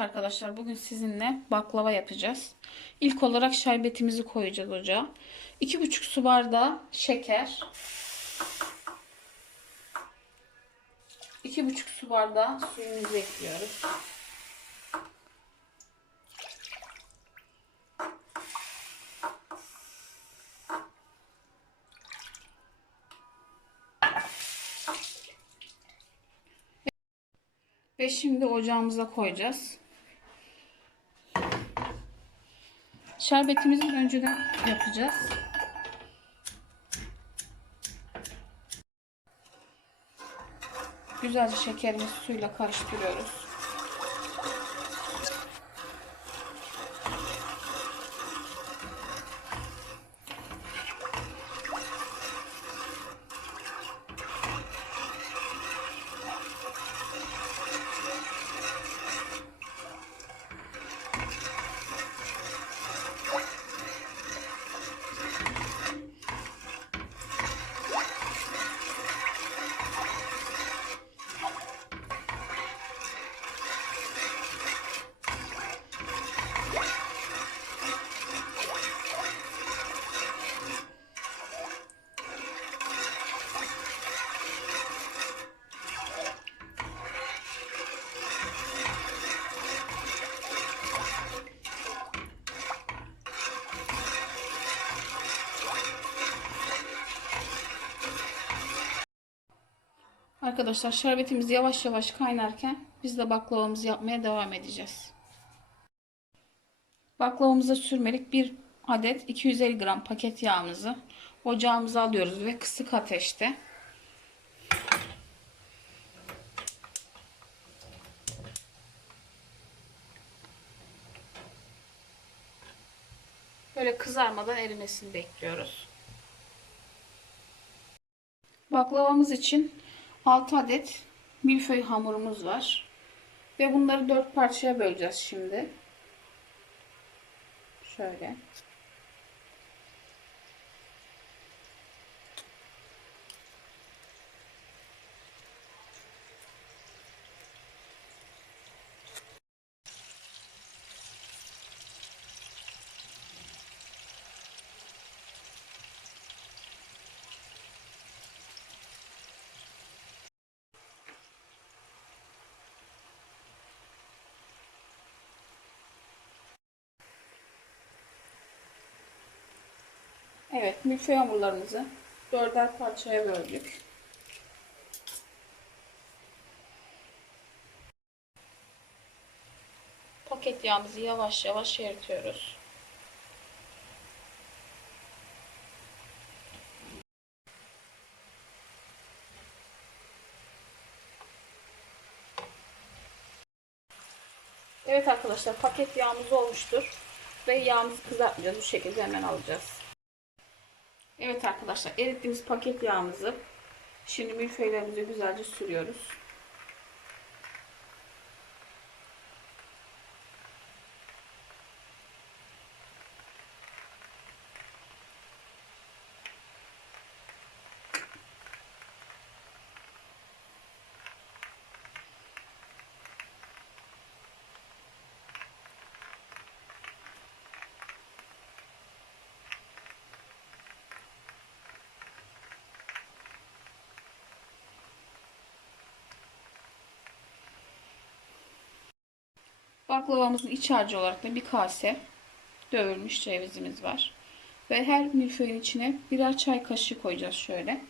Arkadaşlar bugün sizinle baklava yapacağız. İlk olarak şerbetimizi koyacağız ocağa. 2,5 su bardağı şeker. 2,5 su bardağı suyumuzu ekliyoruz. Ve şimdi ocağımıza koyacağız. Şerbetimizi önceden yapacağız. Güzelce şekerimizi suyla karıştırıyoruz. Arkadaşlar şerbetimiz yavaş yavaş kaynarken biz de baklavamızı yapmaya devam edeceğiz. Baklavamıza sürmelik bir adet 250 gram paket yağımızı ocağımıza alıyoruz ve kısık ateşte böyle kızarmadan erimesini bekliyoruz. Baklavamız için 6 adet milföy hamurumuz var. Ve bunları 4 parçaya böleceğiz şimdi. Şöyle. Evet, milföy hamurlarımızı dörder parçaya böldük. Paket yağımızı yavaş yavaş eritiyoruz. Evet arkadaşlar paket yağımız olmuştur. Ve yağımızı kızartmayacağız. Bu şekilde hemen alacağız. Evet arkadaşlar erittiğimiz paket yağımızı şimdi milföylerimize güzelce sürüyoruz. Baklavamızın iç harcı olarak da bir kase dövülmüş cevizimiz var. Ve her milföyün içine birer çay kaşığı koyacağız şöyle.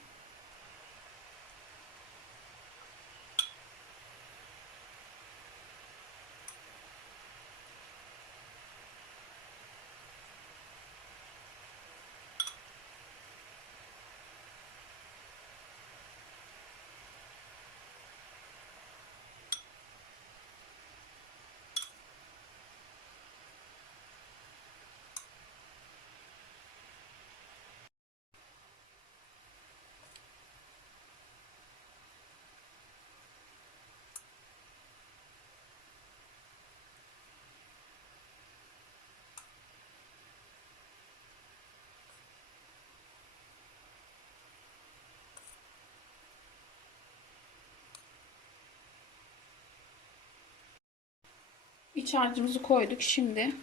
İç harcımızı koyduk. Şimdi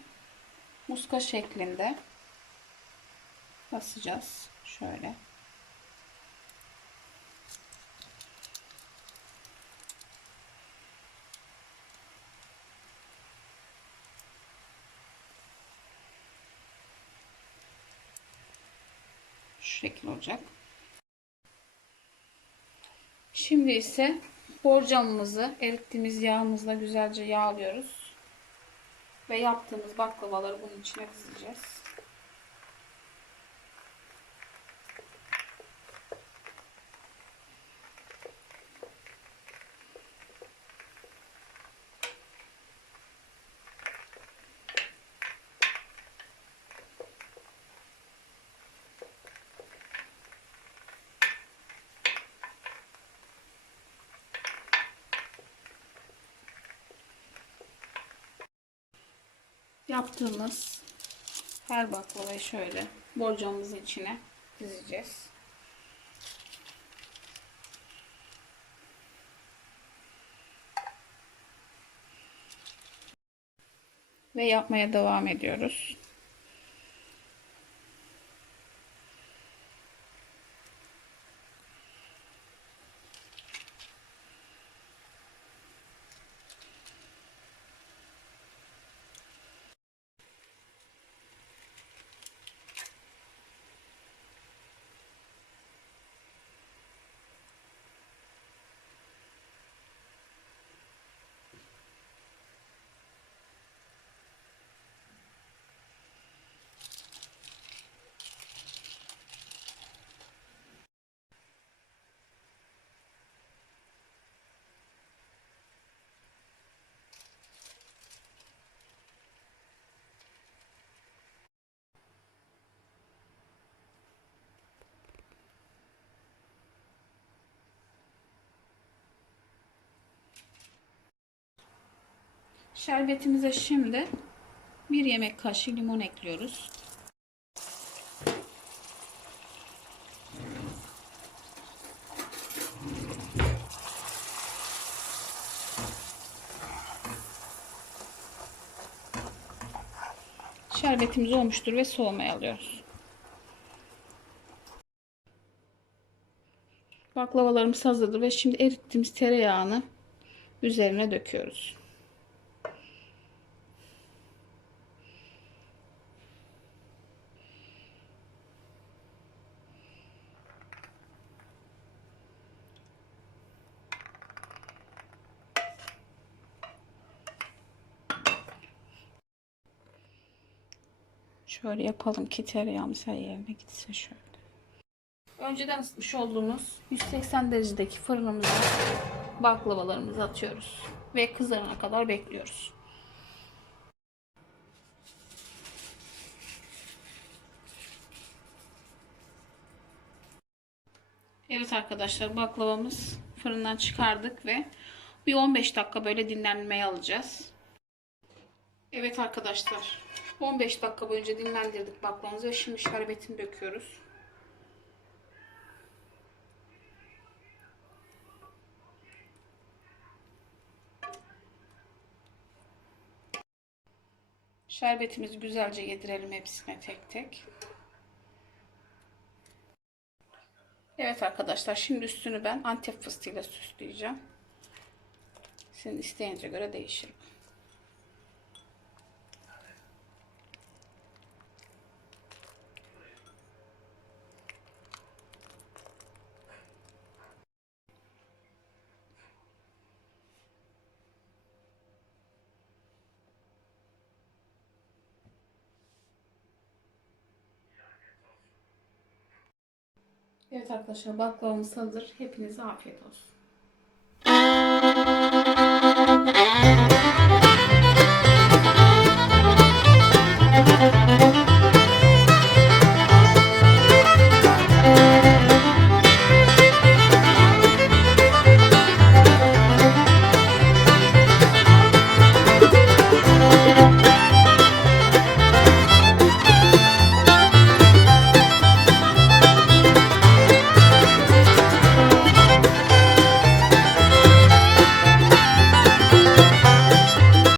muska şeklinde basacağız. Şöyle. Şu şekil olacak. Şimdi ise borcamımızı erittiğimiz yağımızla güzelce yağlıyoruz. Ve yaptığımız baklavaları bunun içine dizeceğiz. Yaptığımız her baklavayı şöyle borcamımızın içine dizeceğiz. Ve yapmaya devam ediyoruz. Şerbetimize şimdi bir yemek kaşığı limon ekliyoruz. Şerbetimiz olmuştur ve soğumaya alıyoruz. Baklavalarımız hazırdır ve şimdi erittiğimiz tereyağını üzerine döküyoruz. Şöyle yapalım ki tereyağımız her yerine gitsin şöyle. Önceden ısıtmış olduğumuz 180 derecedeki fırınımıza baklavalarımızı atıyoruz. Ve kızarana kadar bekliyoruz. Evet arkadaşlar baklavamız fırından çıkardık ve bir 15 dakika böyle dinlenmeye alacağız. Evet arkadaşlar 15 dakika boyunca dinlendirdik baklavamızı ve şimdi şerbetini döküyoruz. Şerbetimizi güzelce yedirelim hepsine tek tek. Evet arkadaşlar şimdi üstünü ben antep fıstığıyla süsleyeceğim. Sizin isteğinize göre değişir. Evet arkadaşlar baklavamız hazır. Hepinize afiyet olsun.